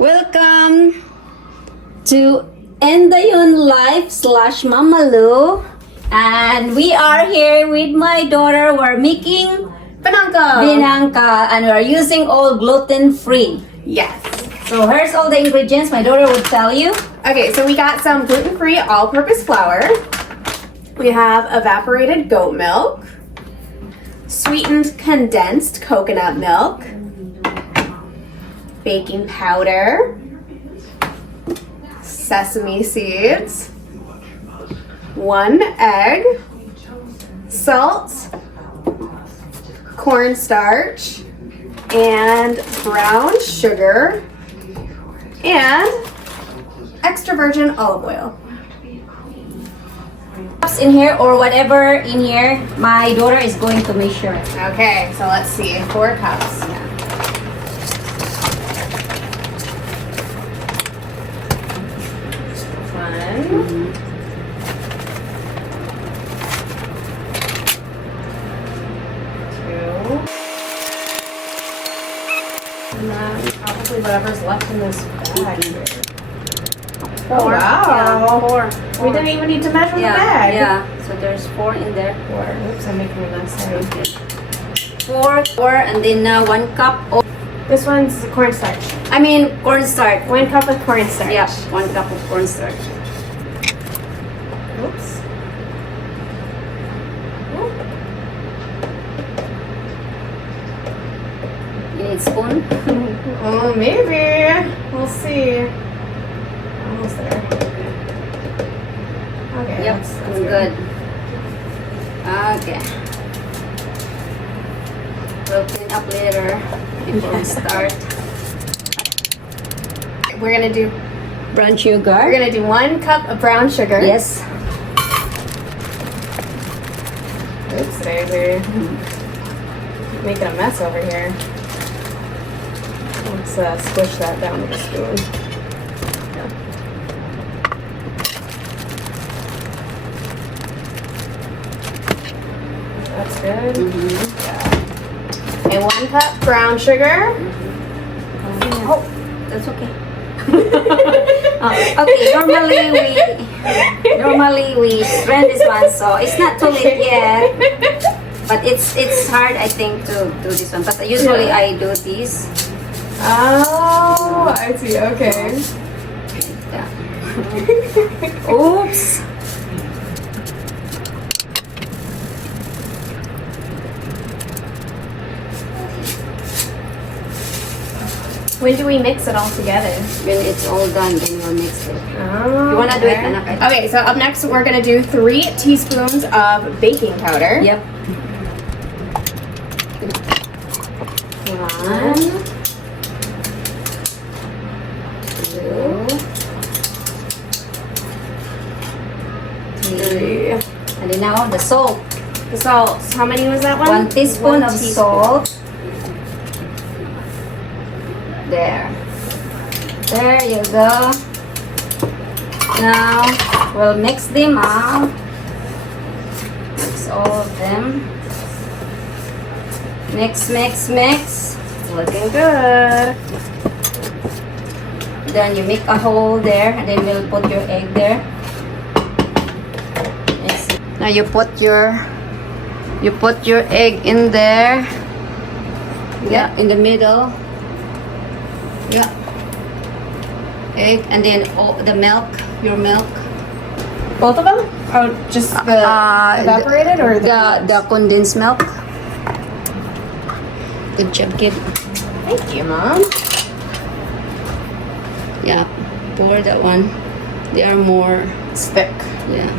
Welcome to Endayon Life / Mama Lu. And we are here with my daughter. We're making Binangkal and we're using all gluten-free. Yes. So here's all the ingredients my daughter would tell you. Okay, so we got some gluten-free all-purpose flour. We have evaporated goat milk, sweetened condensed coconut milk, baking powder, sesame seeds, 1 egg, salt, cornstarch, and brown sugar, and extra virgin olive oil. In here or whatever in here, my daughter is going to measure. Okay, so let's see, 4 cups. One. Two. And then probably whatever's left in this bag here. 4. Oh, wow. Yeah, 4. We didn't even need to measure the bag. Yeah. So there's 4 in there. 4. Oops, I'm making a mess. Sorry. 4, and then 1 cup of, This one's cornstarch. cornstarch. 1 cup of cornstarch. Yeah, 1 cup of cornstarch. Oops. You need spoon? Oh, maybe. We'll see. Almost there. Okay. Yep, that's good. Okay. We'll clean up later before we start. We're gonna do. Brown sugar. We're gonna do 1 cup of brown sugar. Yes. Oops, daisy. Making a mess over here. Let's squish that down with a spoon. That's good. Yeah. And 1 cup brown sugar. Oh, that's okay. Okay, normally we strain this one, so it's not too late yet. But it's hard, I think, to do this one. But usually I do this. Oh, I see. Okay. Yeah. Oops. When do we mix it all together? When it's all done, then we'll mix it. Oh, You wanna do it, anak? Okay, so up next we're gonna do 3 teaspoons of baking powder. Yep. 1, 2, 3. And then now the salt. The salt. How many was that one? 1 teaspoon 1 of teaspoon. salt. There. There you go. Now we'll mix them out. Mix all of them. Mix, mix, mix. Looking good. Then you make a hole there, and then we'll put your egg there. Yes. Now you put your egg in there. Yeah, in the middle. Yeah. Egg, and then the milk, your milk. Both of them? Or just the evaporated or the condensed milk? Good job, kid. Thank you, Mom. Yeah, pour that one. They are more Thick. yeah.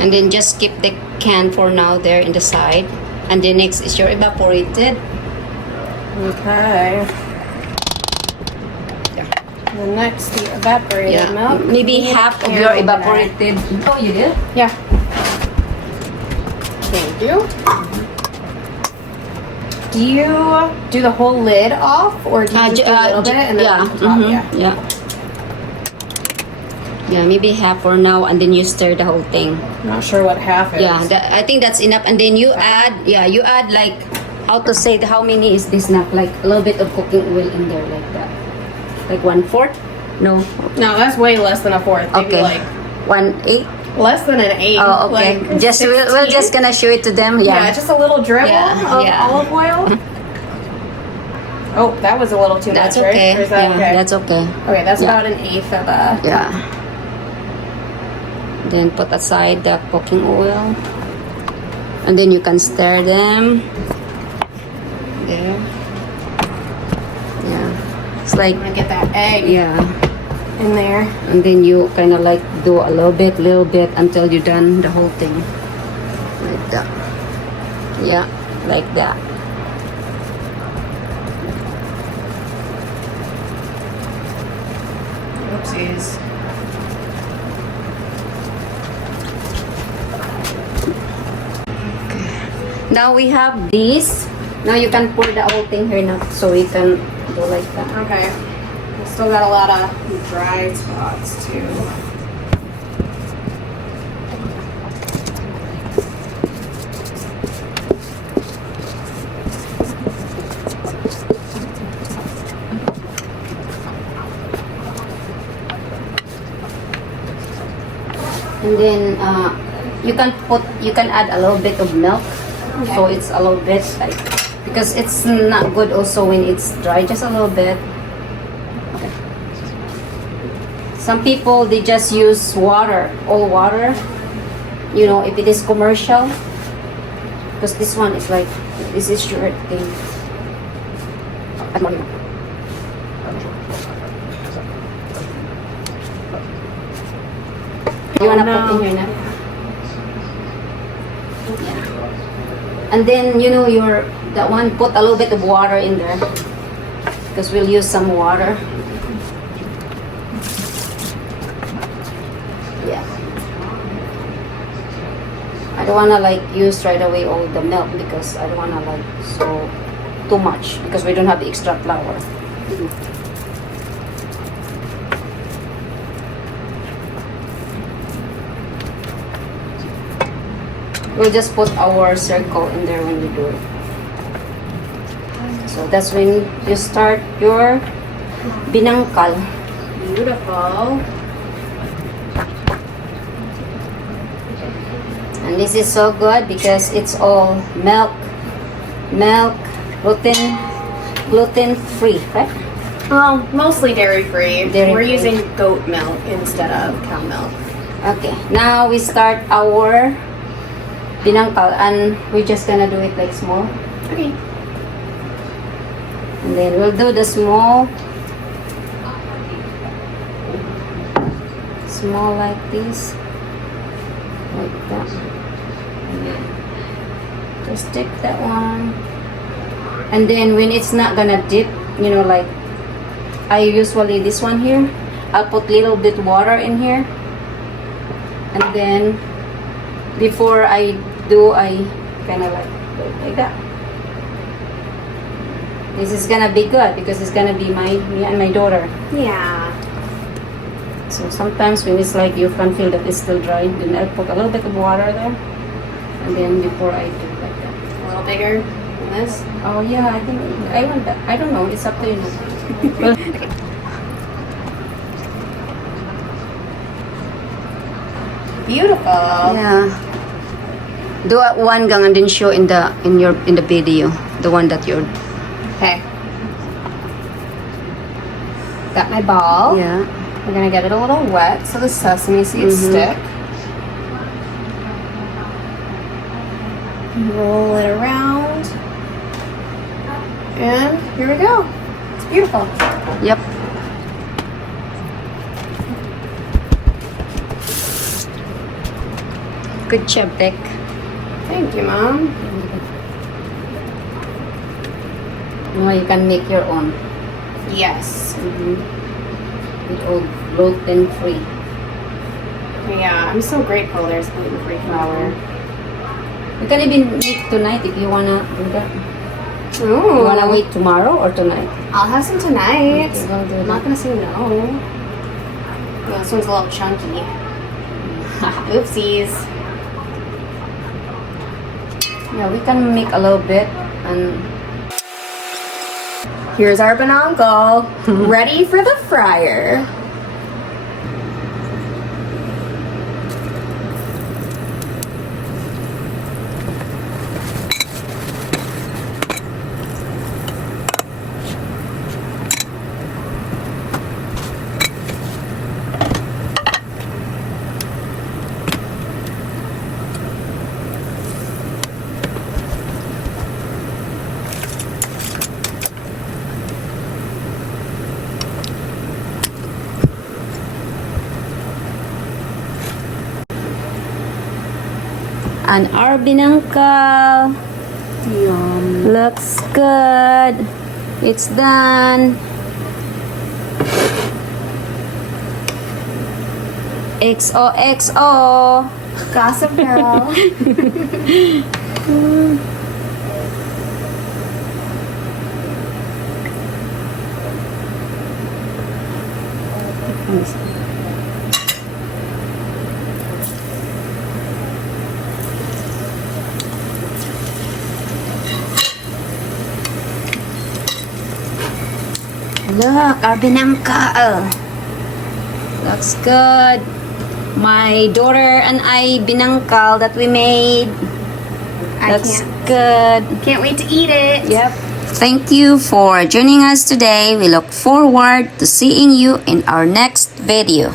And then just keep the can for now there in the side. And then next is your evaporated. Okay. Yeah. The next, the evaporated milk. Maybe half of your evaporated. Oh, you did? Yeah. Thank you. Do you do the whole lid off, or do you just do a little bit and then on top? Yeah. Yeah, maybe half for now, and then you stir the whole thing. Not sure what half is. Yeah, I think that's enough. And then you add, you add like, how to say, how many is this now? Like a little bit of cooking oil in there, like that. Like 1/4? No. No, that's way less than a fourth. Maybe Okay. like 1/8? less than an 8. Oh, okay. Like Just we're 16. just gonna show it to them. Yeah, Yeah. just a little dribble Yeah, of yeah. olive oil. Oh, that was a little too That's much, okay. right? Or is that Yeah, okay? that's okay. Okay, that's Yeah. about an eighth of a. Yeah. Then put aside the cooking oil, and then you can stir them. There. Yeah. It's like, I'm gonna get that egg yeah. in there. And then you kind of like do a little bit until you're done the whole thing. Like that. Yeah, like that. Oopsies. Now we have this. Now you can pour the whole thing here now, so we can do like that. Okay. We still got a lot of dry spots too. And then you can add a little bit of milk, so it's a little bit like, because it's not good also when it's dry, just a little bit. Okay. Some people, they just use water, all water, you know, if it is commercial, because this one is like, this is short thing. You wanna put in here now? Yeah. And then, you know, that one, put a little bit of water in there, because we'll use some water. Yeah. I don't wanna like use right away all the milk, because I don't wanna like so too much, because we don't have extra flour. We'll just put our circle in there when we do it. So that's when you start your binangkal. Beautiful. And this is so good because it's all milk, gluten free, right? Well, mostly dairy free. Dairy We're free. using goat milk instead of cow milk. Okay, now we start our binangkal, and we're just gonna do it like small. Okay. And then we'll do the small like this, like that. And then just dip that one. And then when it's not gonna dip, you know, like I usually, this one here, I'll put little bit water in here, and then before I do, I kind of like that. This is gonna be good because it's gonna be me and my daughter. Yeah. So sometimes when it's like you can feel that it's still dry, then I'll put a little bit of water there, and then before I do like that. A little bigger than this. Oh yeah, I think I want that. I don't know. It's up to you. Well, Beautiful. yeah. Do one gang and then show in the video the one that you're. Okay. Got my ball. Yeah. We're gonna get it a little wet so the sesame seeds stick. Roll it around. And here we go. It's beautiful. Yep. Good job, Beck. Thank you, Mom. Now you can make your own. Yes. With all gluten free. Yeah, I'm so grateful there's gluten-free flour. You can even make tonight if you wanna do that. Ooh. You wanna wait tomorrow or tonight? I'll have some tonight. Okay, we'll do I'm not that. gonna say no. Yeah, this one's a little chunky. Oopsies. Yeah, we can make a little bit and Here's our binangkal, ready for the fryer. and our binangkal Yum. looks good. It's done. XOXO. Gossip girl. Look, our binangkal. Looks good. My daughter and I binangkal that we made. Looks good. Can't wait to eat it. Yep. Thank you for joining us today. We look forward to seeing you in our next video.